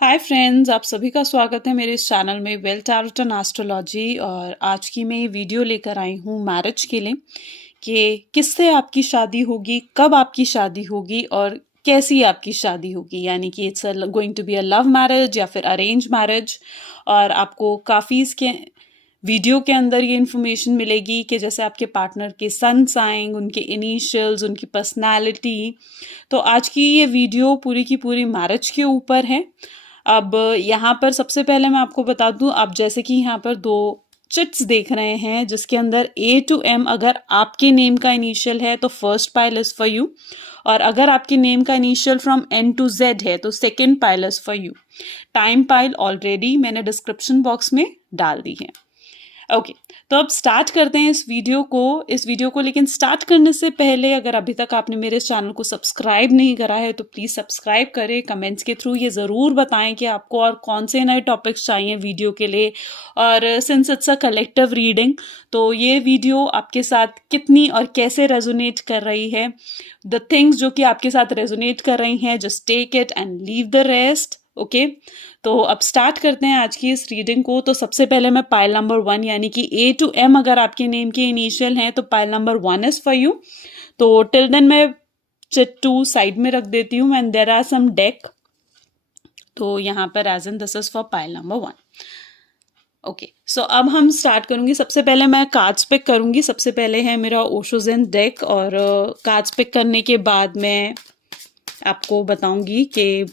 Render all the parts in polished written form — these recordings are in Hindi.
हाय फ्रेंड्स, आप सभी का स्वागत है मेरे इस चैनल में वेल टैरोट एंड एस्ट्रोलॉजी। और आज की मैं ये वीडियो लेकर आई हूँ मैरिज के लिए कि किससे आपकी शादी होगी, कब आपकी शादी होगी और कैसी आपकी शादी होगी। यानी कि it's going to be a love marriage या फिर अरेंज मैरिज। और आपको काफ़ी इसके वीडियो के अंदर ये इन्फॉर्मेशन मिलेगी कि जैसे आपके पार्टनर के सन साइन, उनके इनिशियल्स, उनकी पर्सनालिटी। तो आज की ये वीडियो पूरी की पूरी मैरिज के ऊपर है। अब यहाँ पर सबसे पहले मैं आपको बता दूं, आप जैसे कि यहाँ पर दो चिट्स देख रहे हैं जिसके अंदर A to M अगर आपके नेम का इनिशियल है तो first pile is for you, और अगर आपके नेम का initial from N to Z है तो second pile is for you. Time pile already मैंने डिस्क्रिप्शन बॉक्स में डाल दी है। ओके, तो अब स्टार्ट करते हैं इस वीडियो को। लेकिन स्टार्ट करने से पहले अगर अभी तक आपने मेरे इस चैनल को सब्सक्राइब नहीं करा है तो प्लीज़ सब्सक्राइब करें। कमेंट्स के थ्रू ये ज़रूर बताएं कि आपको और कौन से नए टॉपिक्स चाहिए वीडियो के लिए। और since it's a collective reading, तो ये वीडियो आपके साथ कितनी और कैसे रेजोनेट कर रही है, द थिंग्स जो कि आपके साथ रेजोनेट कर रही हैं, just take it and leave the rest. Okay, तो अब स्टार्ट करते हैं आज की इस रीडिंग को। तो सबसे पहले मैं पाइल नंबर 1 यानी कि A to M अगर आपके नेम के इनिशियल हैं तो pile number 1 is for you. तो टिल देन मैं चिट 2 साइड में रख देती हूँ and there are some deck. तो यहाँ पर as in this is for pile number 1। Okay, so अब हम स्टार्ट करूंगी। सबसे पहले मैं कार्ड्स पिक करूंगी। सबसे पहले है मेरा ओशो ज़ेन डेक, और कार्ड्स पिक करने के बाद मैं आपको बताऊंगी कि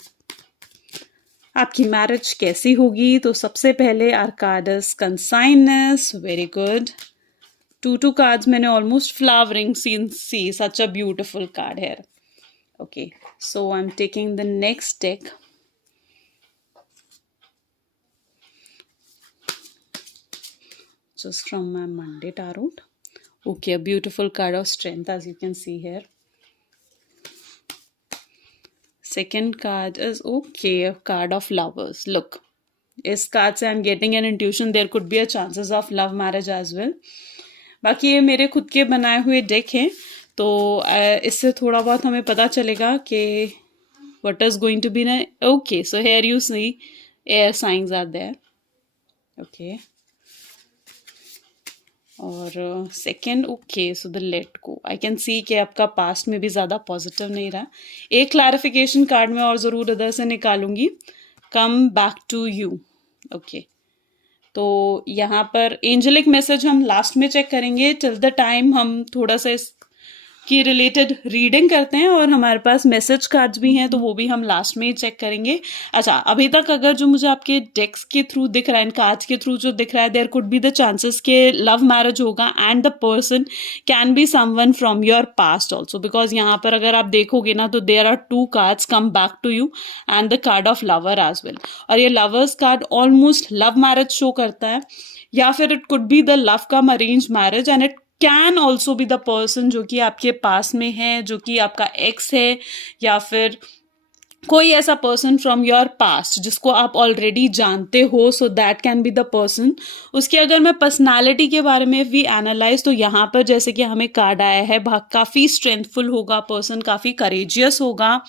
आपकी मैरिज कैसी होगी। तो सबसे पहले our card is consciousness, very good. Two cards मैंने almost flowering scene see, such a beautiful card है। Okay, so I am taking the next deck. Just from my Monday tarot. Okay, a beautiful card of strength as you can see here. Second card is okay, a card of lovers. Look, इस कार्ड से I am getting an intuition there could be a chances of love marriage as well. बाकी ये मेरे खुद के बनाए हुए डेक हैं, तो इससे थोड़ा बहुत हमें पता चलेगा कि what is going to be ना। Okay, so here you see air signs are there. Okay, और second, okay, so the let go. I can see कि आपका पास्ट में भी ज़्यादा पॉजिटिव नहीं रहा। एक क्लैरिफिकेशन कार्ड में और ज़रूर इधर से निकालूंगी, come back to you. Okay, तो यहाँ पर एंजलिक मैसेज हम लास्ट में चेक करेंगे। टिल द टाइम हम थोड़ा सा की रिलेटेड रीडिंग करते हैं, और हमारे पास मैसेज कार्ड्स भी हैं तो वो भी हम लास्ट में ही चेक करेंगे। अच्छा, अभी तक अगर जो मुझे आपके डेक्स के थ्रू दिख रहा है, इन कार्ड्स के थ्रू जो दिख रहा है, there could be the chances के लव मैरिज होगा and the person can be someone from your past also, because यहाँ पर अगर आप देखोगे ना तो there are 2 cards come back to you and the card of lover as well. और ये lovers card almost love marriage show करता है, या फिर it could be the love come arrange marriage, and it can also be the person जो कि आपके पास में है, जो कि आपका एक्स है, या फिर कोई ऐसा पर्सन फ्रॉम योर पास्ट जिसको आप ऑलरेडी जानते हो। So that can be the person. उसकी अगर मैं पर्सनालिटी के बारे में वी एनालाइज, तो यहाँ पर जैसे कि हमें कार्ड आया है, काफ़ी स्ट्रेंथफुल होगा पर्सन, काफ़ी करेजियस होगा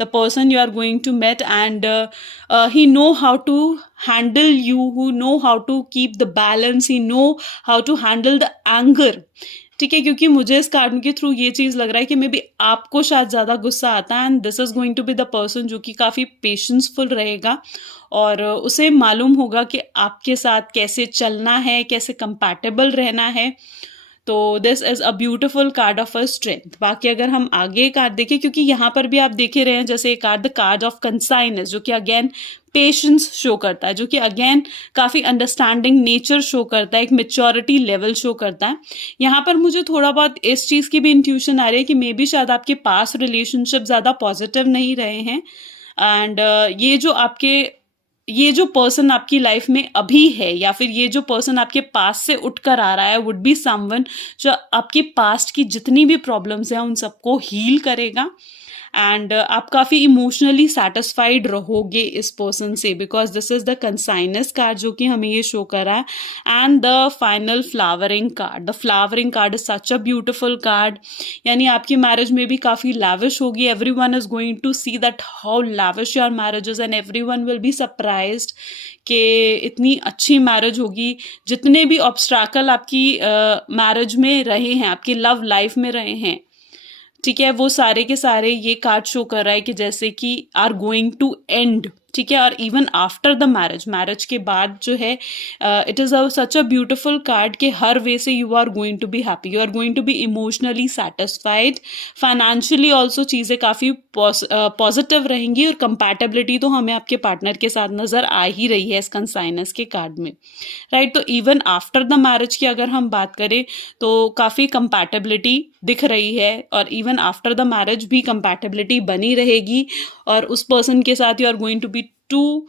the person you are going to met, and he know how to handle you, who know how to keep the balance, he know how to handle the anger। ठीक है, क्योंकि मुझे इस कार्ड के थ्रू ये चीज़ लग रहा है कि मे बी आपको शायद ज़्यादा गुस्सा आता है, and this is going to be the person जो कि काफ़ी पेशेंसफुल रहेगा, और उसे मालूम होगा कि आपके साथ कैसे चलना है, कैसे कंपैटिबल रहना है। तो this is a beautiful card of a strength. बाकी अगर हम आगे कार्ड देखें, क्योंकि यहाँ पर भी आप देखे रहे हैं जैसे कार्ड द कार्ड ऑफ कंसाइनेस, जो कि अगेन पेशेंस शो करता है, जो कि अगेन काफ़ी अंडरस्टैंडिंग नेचर शो करता है, एक मेच्योरिटी लेवल शो करता है। यहाँ पर मुझे थोड़ा बहुत इस चीज़ की भी इंट्यूशन आ रही है कि मे बी शायद आपके पास रिलेशनशिप ज़्यादा पॉजिटिव नहीं रहे हैं, एंड ये जो पर्सन आपकी लाइफ में अभी है, या फिर ये जो पर्सन आपके पास से उठकर आ रहा है, वुड बी समवन जो आपके पास्ट की जितनी भी प्रॉब्लम्स हैं उन सबको हील करेगा, एंड आप काफ़ी इमोशनली सेटिस्फाइड रहोगे इस पर्सन से, because this is the consciousness card जो कि हमें ये शो कर रहा है। And the final flowering card, the flowering card is such a beautiful card, यानी आपकी मैरिज में भी काफ़ी लैविश होगी। Everyone is going to see that how lavish your marriage is and everyone will be surprised कि इतनी अच्छी मैरिज होगी। जितने भी ऑब्स्ट्रैकल आपकी मैरिज में रहे हैं, आपकी लव लाइफ में रहे हैं, ठीक है, वो सारे के सारे ये कार्ड शो कर रहा है कि जैसे कि आर गोइंग टू एंड, ठीक है। और even after the marriage, marriage के बाद जो है it is such a beautiful card कि हर वे से you are going to be happy, you are going to be emotionally satisfied, financially also चीज़ें काफ़ी पॉजिटिव रहेंगी। और कंपैटिबिलिटी तो हमें आपके पार्टनर के साथ नज़र आ ही रही है इस कंसाइनस के कार्ड में, राइट। तो इवन आफ्टर द मैरिज की अगर हम बात करें तो काफ़ी कंपैटिबिलिटी दिख रही है, और इवन आफ्टर द मैरिज भी कंपैटिबिलिटी बनी रहेगी, और उस पर्सन के साथ you are going to be too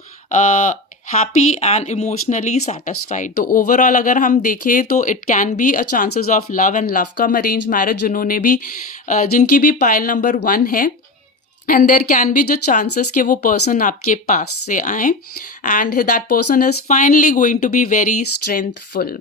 happy and emotionally satisfied. तो ओवरऑल अगर हम देखें तो it can be a chances of love and love come arrange marriage, जिन्होंने भी जिनकी भी पाइल नंबर 1 है, एंड देयर कैन बी जो चांसेस कि वो पर्सन आपके पास से आए, and that person is finally going to be very strengthful.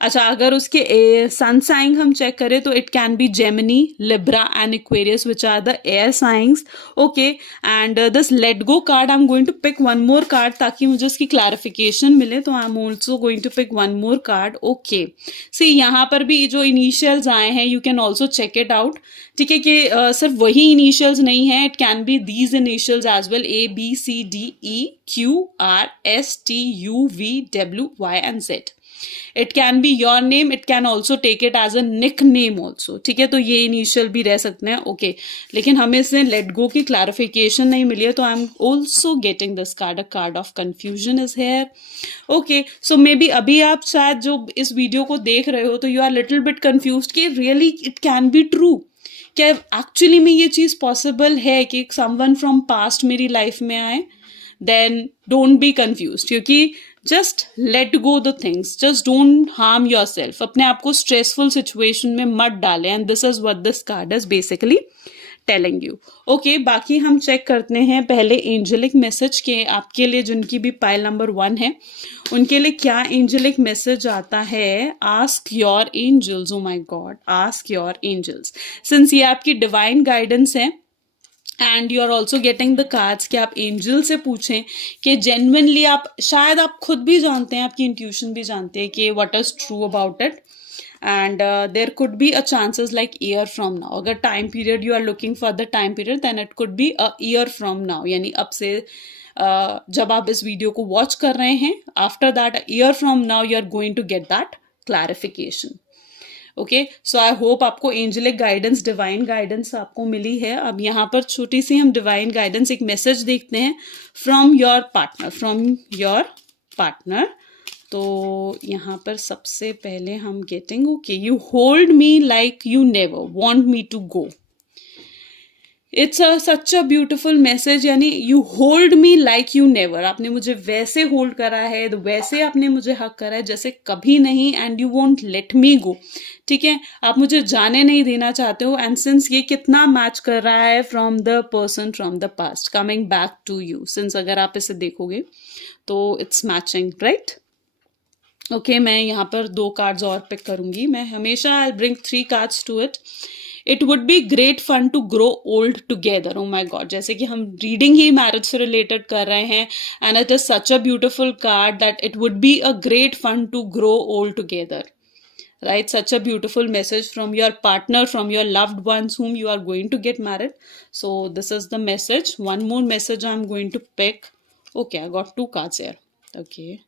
अच्छा, अगर उसके सन साइन हम चेक करें तो it can be Gemini, Libra and Aquarius, which are the air signs, okay. And this let go card, I am going to pick one more card ताकि मुझे इसकी क्लैरिफिकेशन मिले, तो I am also going to pick one more card, okay. See यहाँ पर भी जो इनिशियल्स आए हैं, you can also check it out, ठीक है, कि सिर्फ वही इनिशियल्स नहीं है, it can be these initials as well, ABCDEQRSTUVWY and Z. It can be your name, it can also take it as a nick name also, ठीक है। तो ये इनिशियल भी रह सकते हैं, ओके। लेकिन हमें इसमें लेट गो की क्लैरिफिकेशन नहीं मिली है, तो I am also getting this card, a card of confusion is here, okay. So may be अभी आप शायद जो इस वीडियो को देख रहे हो तो you are little bit confuse कि really it can be true, क्या एक्चुअली में ये चीज़ पॉसिबल है कि समवन फ्रॉम पास्ट मेरी लाइफ में आए। देन डोंट बी कंफ्यूज, क्योंकि just let go the things, just don't harm yourself, अपने आप को स्ट्रेसफुल सिचुएशन में मत डालें, and this is what this card is basically telling you, okay. बाकी हम चेक करते हैं पहले एंजेलिक मैसेज के आपके लिए, जिनकी भी पाइल नंबर 1 है उनके लिए क्या एंजेलिक मैसेज आता है। Ask your angels, oh my god, ask your angels, since ये आपकी डिवाइन गाइडेंस है and you are also getting the cards कि आप एंजल से पूछें कि जेन्युइनली आप, शायद आप खुद भी जानते हैं, आपकी इंट्यूशन भी जानते हैं कि what is true about it, and there could be a chances like year from now. अगर time period you are looking for the time period, then it could be a year from now, यानी अब से जब आप इस वीडियो को वॉच कर रहे हैं, after that year from now you are going to get that clarification, okay. So I hope आपको एंजेलिक गाइडेंस, डिवाइन गाइडेंस आपको मिली है। अब यहाँ पर छोटी सी हम डिवाइन गाइडेंस, एक मैसेज देखते हैं from your partner, from your partner. तो यहाँ पर सबसे पहले हम getting, okay, you hold me like you never want me to go, it's such a beautiful message, यानी you hold me like you never, आपने मुझे वैसे होल्ड करा है, वैसे आपने मुझे हक करा है जैसे कभी नहीं, and you won't let me go, ठीक है, आप मुझे जाने नहीं देना चाहते हो। एंड सिंस ये कितना मैच कर रहा है from the person from the past coming back to you, since अगर आप इसे देखोगे तो इट्स मैचिंग, राइट, ओके। मैं यहाँ पर 2 कार्ड्स और पिक करूंगी, मैं हमेशा I bring 3 cards to it. It would be great fun to grow old together, oh my god, जैसे कि हम रीडिंग ही मैरिज से रिलेटेड कर रहे हैं, and it is such a beautiful card that it would be a great fun to grow old together, right? Such a beautiful message from your partner, from your loved ones whom you are going to get married. So this is the message. One more message I'm going to pick. Okay, I got 2 cards here. Okay.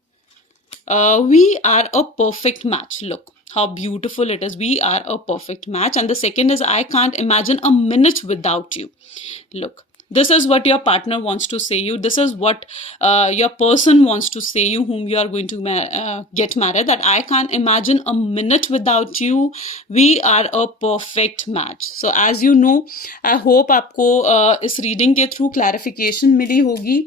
We are a perfect match. Look how beautiful it is. We are a perfect match. And the second is, I can't imagine a minute without you. Look, this is what your partner wants to say you. This is what your person wants to say you, whom you are going to get married, that I can't imagine a minute without you. We are a perfect match. So as you know, I hope आपको इस रीडिंग के थ्रू क्लैरिफिकेशन मिली होगी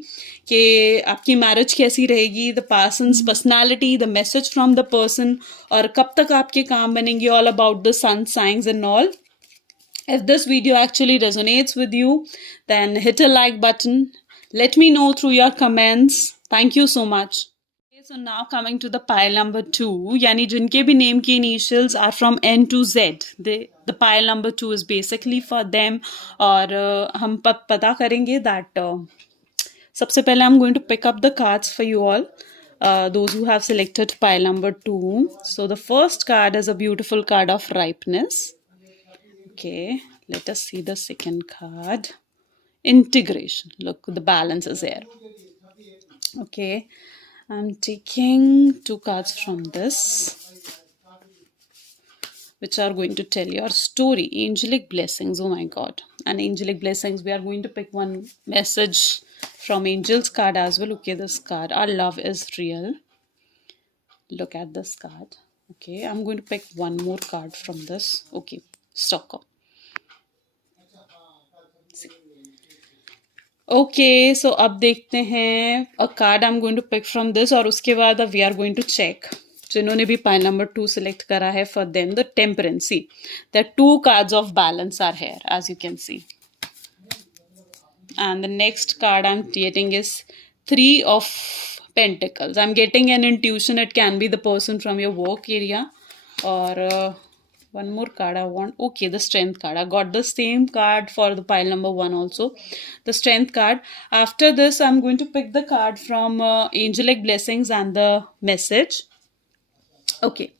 कि आपकी मैरिज कैसी रहेगी, the person's personality, the message from the person, और कब तक आपके काम बनेंगे, all about the sun science and all. If this video actually resonates with you, then hit a like button. Let me know through your comments. Thank you so much. Okay, so now coming to the pile number 2, यानी जिनके भी name की initials are from N to Z, the pile number 2 is basically for them. और हम पता करेंगे that सबसे पहले I'm going to pick up the cards for you all. Those who have selected pile number 2. So the first card is a beautiful card of ripeness. Okay, let us see the second card. Integration. Look, the balance is here. Okay, I'm taking 2 cards from this, which are going to tell your story. Angelic blessings. Oh my God. And angelic blessings. We are going to pick one message from Angel's card as well. Okay, this card. Our love is real. Look at this card. Okay, I'm going to pick one more card from this. Okay, Stalker. Okay, so अब देखते हैं a card I'm going to pick from this, और उसके बाद we are going to check जिन्होंने भी pile number 2 select करा है, for them the temperance. See, the 2 cards of balance are here, as you can see. And the next card I'm getting is 3 of Pentacles. I'm getting an intuition it can be the person from your work area, or one more card I want. Okay, the Strength card. I got the same card for the pile number 1 also, the Strength card. After this, I'm going to pick the card from Angelic Blessings and the message. Okay.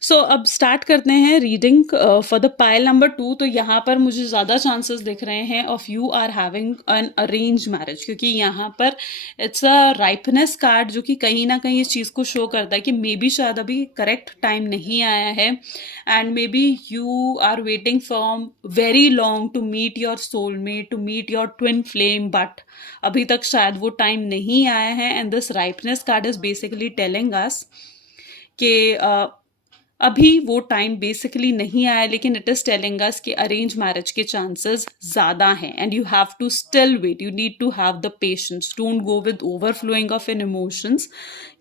सो अब स्टार्ट करते हैं reading for the pile number 2. तो यहाँ पर मुझे ज़्यादा चांसेस दिख रहे हैं of you are having an arrange marriage, क्योंकि यहाँ पर इट्स अ राइपनेस कार्ड जो कि कहीं ना कहीं इस चीज़ को शो करता है कि मे बी शायद अभी करेक्ट टाइम नहीं आया है, and maybe you are waiting from very long to meet your soulmate, to meet your twin flame, but अभी तक शायद वो टाइम नहीं आया है. And this ripeness card is basically telling us कि अभी वो टाइम बेसिकली नहीं आया, लेकिन इट इज़ टेलिंग अस कि अरेंज मैरिज के चांसेस ज़्यादा हैं, and you have to still wait. You need to have the patience. Don't go with overflowing of in emotions.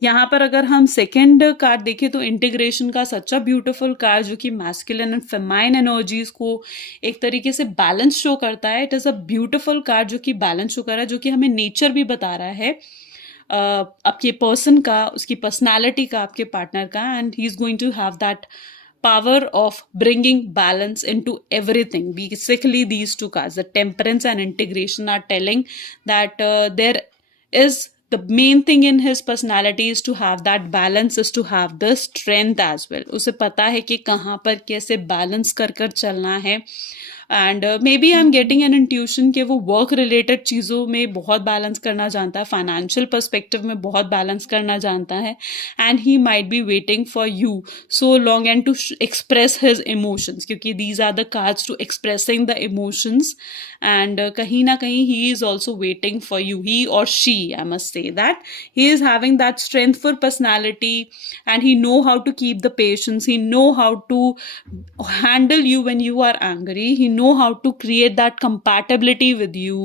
यहाँ पर अगर हम सेकेंड कार्ड देखें तो इंटीग्रेशन का सच अ ब्यूटिफुल कार्ड जो कि मैस्कुलिन एंड फेमाइन एनर्जीज को एक तरीके से बैलेंस शो करता है. It is a beautiful card जो कि बैलेंस शो कर रहा है, जो कि हमें नेचर भी बता रहा है आपके पर्सन का, उसकी पर्सनालिटी का, आपके पार्टनर का, and he is going to have that power of bringing balance into everything. Basically, these 2 cards, the temperance and integration, are telling that there is the main thing in his personality is to have that balance, is to have the strength as well. उसे पता है कि कहाँ पर कैसे balance कर कर चलना है. And maybe I am getting an intuition कि वो वर्क रिलेटेड चीज़ों में बहुत बैलेंस करना जानता है, फाइनेंशियल पर्सपेक्टिव में बहुत बैलेंस करना जानता है, and he might be waiting for you so long and to express his emotions, क्योंकि these are the cards to expressing the emotions. And कहीं ना कहीं he is also waiting for you, he और she, I must say that he is having that strengthful personality, and he know how to keep the patience, he know how to handle you when you are angry, he know how to create that compatibility with you.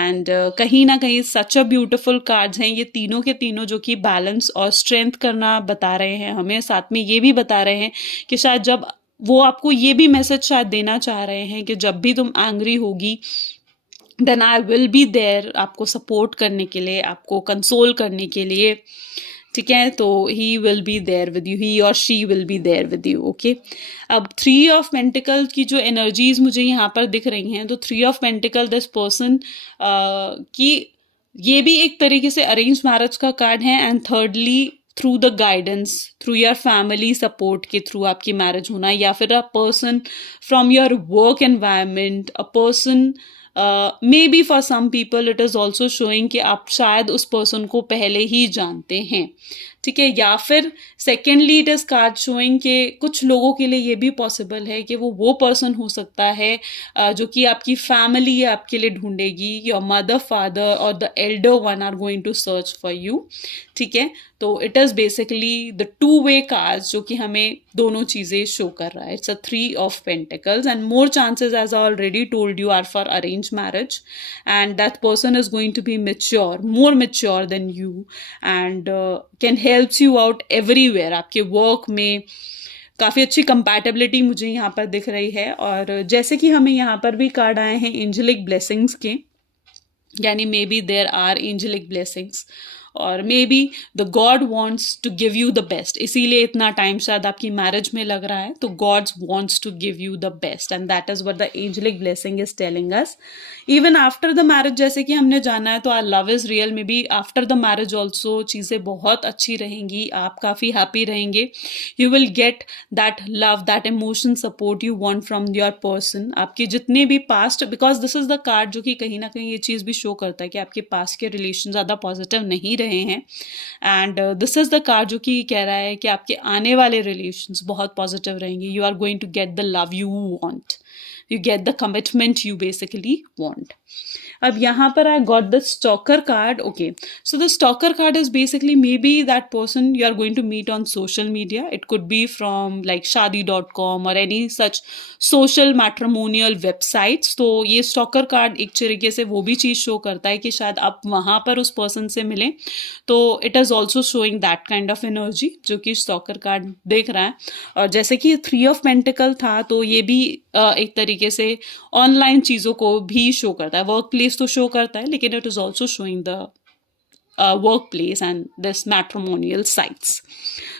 and कहीं ना कहीं such a beautiful cards हैं ये तीनों के तीनों, जो कि बैलेंस और स्ट्रेंथ करना बता रहे हैं हमें. साथ में ये भी बता रहे हैं कि शायद जब वो आपको ये भी मैसेज शायद देना चाह रहे हैं कि जब भी तुम एंग्री होगी then I will be there, आपको सपोर्ट करने के लिए, आपको कंसोल करने के लिए. ठीक है, तो he will be there with you, he और she will be there with you. Okay, अब 3 ऑफ पेंटिकल की जो एनर्जीज मुझे यहाँ पर दिख रही हैं, तो 3 ऑफ पेंटिकल दिस पर्सन की ये भी एक तरीके से अरेंज मैरिज का कार्ड है. And thirdly through the guidance, through your family support के थ्रू आपकी मैरिज होना, या फिर a person from your work environment, a person maybe for some people it is also showing कि आप शायद उस पर्सन को पहले ही जानते हैं. ठीक है, या फिर secondly it is card showing कि कुछ लोगों के लिए ये भी पॉसिबल है कि वो पर्सन हो सकता है जो कि आपकी फैमिली आपके लिए ढूंढेगी, योर मदर, फादर और the elder one are going to search for you. ठीक है, तो it is basically the 2-way cards जो कि हमें दोनों चीज़ें शो कर रहा है. It's a 3 of pentacles, and more chances as I already told you are for arrange marriage, and that person is going to be mature, more mature than you, and can helps you out everywhere. आपके वर्क में काफ़ी अच्छी कंपैटिबिलिटी मुझे यहाँ पर दिख रही है। और जैसे कि हमें यहाँ पर भी कार्ड आए हैं एंजेलिक ब्लेसिंग्स के, यानी maybe there are angelic blessings और maybe the God wants to give you the best, इसीलिए इतना टाइम शायद आपकी मैरिज में लग रहा है। तो gods wants to give you the best and that is what the angelic blessing is telling us. Even after the marriage, जैसे कि हमने जाना है, तो our love is real, maybe after the marriage also चीज़ें बहुत अच्छी रहेंगी, आप काफ़ी हैप्पी रहेंगे। You will get that love, that emotion support you want from your person. आपके जितने भी past, because this is the card जो कि कहीं ना कहीं ये चीज़ भी शो करता है कि आपके पास्ट के रिलेशन ज़्यादा पॉजिटिव नहीं रहे हैं। And this is the card जो कि कह रहा है कि आपके आने वाले रिलेशंस बहुत पॉजिटिव रहेंगे। You are going to get the love you want, you get the commitment you basically want. अब यहाँ पर I got the stalker card. Okay, so the stalker card is basically maybe that person you are going to meet on social media. It could be from like shaadi.com or any such social matrimonial websites. तो ये stalker card एक तरीके से वो भी चीज़ शो करता है कि शायद आप वहाँ पर उस person से मिलें, तो it is also showing that kind of energy जो कि stalker card देख रहा है। और जैसे कि 3 of Pentacle था, तो ये भी एक तरीके से ऑनलाइन चीज़ों को भी शो करता है। वर्क प्लेस तो शो करता है, लेकिन it is also showing the work place and this matrimonial sites.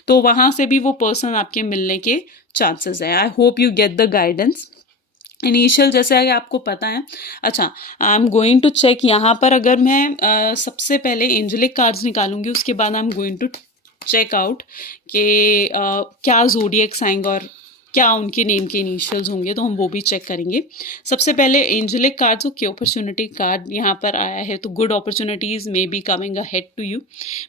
तो वहाँ से भी वो पर्सन आपके मिलने के चांसेस है। I hope you get the guidance. Initial जैसे अगर आपको पता है। अच्छा, I am going to check यहाँ पर, अगर मैं सबसे पहले एंजेलिक कार्ड्स निकालूंगी, उसके बाद I am going to check out कि क्या ज़ोडिएक साइन और क्या उनके नेम के इनिशियल्स होंगे, तो हम वो भी चेक करेंगे। सबसे पहले angelic cards, okay, opportunity card यहाँ पर आया है, तो good opportunities maybe coming ahead to you.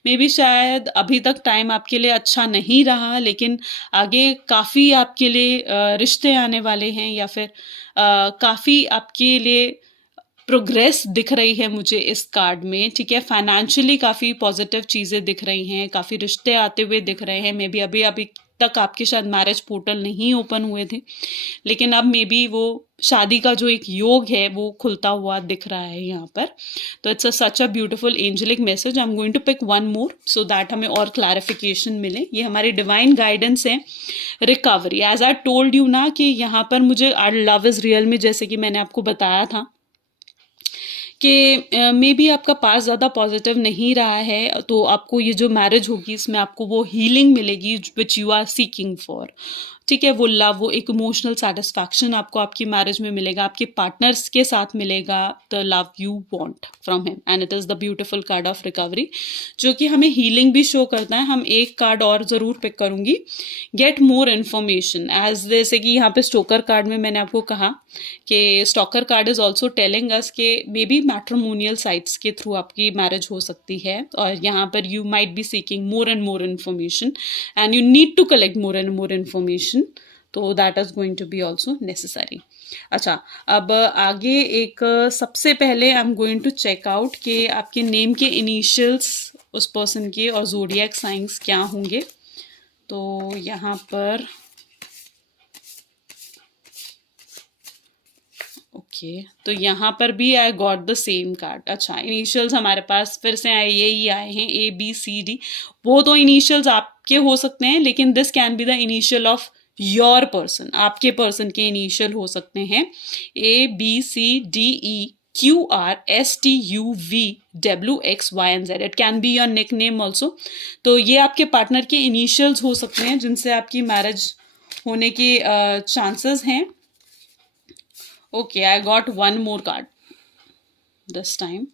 Maybe शायद अभी तक टाइम आपके लिए अच्छा नहीं रहा, लेकिन आगे काफ़ी आपके लिए रिश्ते आने वाले हैं, या फिर काफ़ी आपके लिए प्रोग्रेस दिख रही है मुझे इस कार्ड में। ठीक है, फाइनेंशियली काफ़ी पॉजिटिव चीज़ें दिख रही हैं, काफ़ी रिश्ते आते हुए दिख रहे हैं। मे बी अभी तक आपके शायद मैरिज पोर्टल नहीं ओपन हुए थे, लेकिन अब मे बी वो शादी का जो एक योग है वो खुलता हुआ दिख रहा है यहाँ पर। तो it's such a beautiful angelic message. I am going to pick one more so that हमें और क्लैरिफिकेशन मिले। ये हमारी डिवाइन गाइडेंस है। Recovery, as I told you ना कि यहाँ पर मुझे आर लव इज रियल में, जैसे कि मैंने आपको बताया था कि मे बी आपका पास ज़्यादा पॉजिटिव नहीं रहा है, तो आपको ये जो मैरिज होगी इसमें आपको वो हीलिंग मिलेगी which you are seeking for. ठीक है, वो लव, वो एक इमोशनल सेटिस्फैक्शन आपको आपकी मैरिज में मिलेगा, आपके पार्टनर्स के साथ मिलेगा, the love you want from him, and it is the beautiful card of recovery जो कि हमें हीलिंग भी शो करता है। हम एक कार्ड और ज़रूर पिक करूँगी, गेट मोर इन्फॉर्मेशन, एज जैसे कि यहाँ पे स्टोकर कार्ड में मैंने आपको कहा कि stalker card is also telling us के मे बी मैट्रिमोनियल साइट्स के थ्रू आपकी मैरिज हो सकती है, और यहाँ पर you might be seeking more and more information and you need to collect more and more information, तो that is going to be also necessary. अच्छा, अब आगे एक सबसे पहले I am going to check out कि आपके नेम के इनिशियल्स उस पर्सन के और ज़ोडिएक साइंस क्या होंगे। तो यहाँ पर ओके, तो यहाँ पर भी I got the same card. अच्छा, इनिशियल्स हमारे पास फिर से यही आए हैं, ABCD। वो तो इनिशियल्स आपके हो सकते हैं, लेकिन this can be the initial of your person, आपके पर्सन के इनिशियल हो सकते हैं ABCDEQRSTUVWXYZ। It can be your nick name also. तो ये आपके पार्टनर के इनिशियल्स हो सकते हैं जिनसे आपकी मैरिज होने के चांसेस हैं। Okay, I got one more card this time.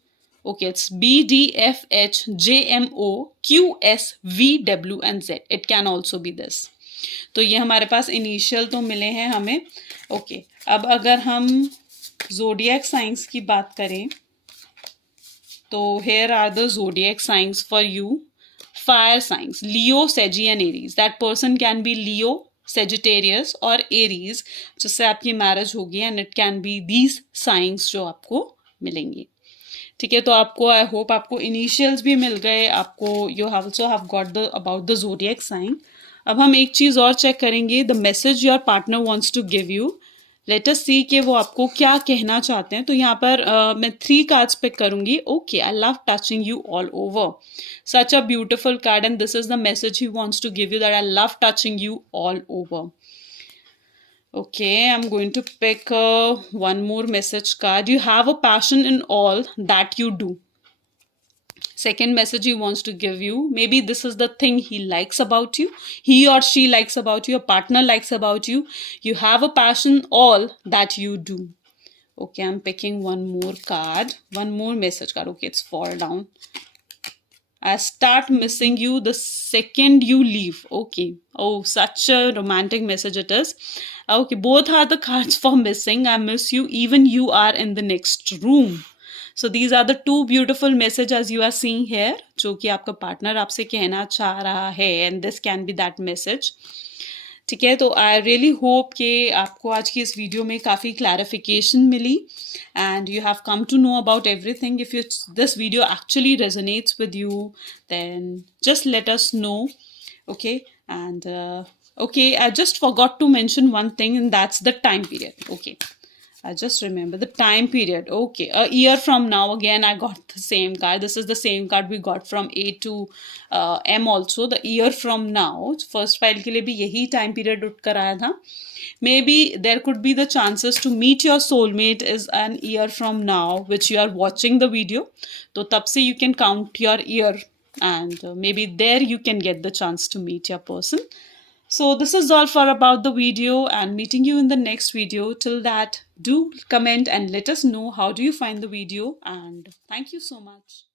Okay, it's BDFHJMOQSVW and Z. It can also be this. तो ये हमारे पास इनिशियल तो मिले हैं हमें। ओके, अब अगर हम ज़ोडिएक साइंस की बात करें तो here are the zodiac signs for you. Fire signs, Leo, Sag and Aries. That person can be Leo, Sagittarius और एरीज, जिससे आपकी मैरिज होगी, and it can be these signs जो आपको मिलेंगी। ठीक है, तो आपको आई होप आपको इनिशियल्स भी मिल गए, आपको you also have got the about the zodiac sign. अब हम एक चीज़ और चेक करेंगे, the message your partner wants to give you. Let us see कि वो आपको क्या कहना चाहते हैं. तो यहाँ पर मैं 3 कार्ड्स पिक करूंगी. Okay, I love touching you all over. Such a beautiful card, and this is the message he wants to give you, that I love touching you all over. Okay, I'm going to pick one more message card. You have a passion in all that you do. Second message he wants to give you, maybe this is the thing he likes about you, he or she likes about you, your partner likes about you. You have a passion all that you do. Okay, I'm picking one more card, one more message card. Okay, it's fall down. I start missing you the second you leave. Okay. Oh, such a romantic message it is. Okay, both are the cards for missing. I miss you, even you are in the next room. So these are the two beautiful messages you are seeing here, जो कि आपका पार्टनर आपसे कहना चाह रहा है, and this can be that message. ठीक है, तो आई रियली होप कि आपको आज की इस वीडियो में काफ़ी क्लैरिफिकेशन मिली and you have come to know about everything. If you this video actually resonates with you, then just let us know. Okay, and okay, I just forgot to mention one thing, and that's the time period. Okay, I just remember the time period. Okay, a year from now, again I got the same card. This is the same card we got from A to M also. The year from now, first file के लिए भी यही time period उठ कर आया था. Maybe there could be the chances to meet your soulmate is an year from now, which you are watching the video. तो तब से you can count your year, and maybe there you can get the chance to meet your person. So this is all for about the video, and meeting you in the next video. Till that, do comment and let us know how do you find the video, and thank you so much.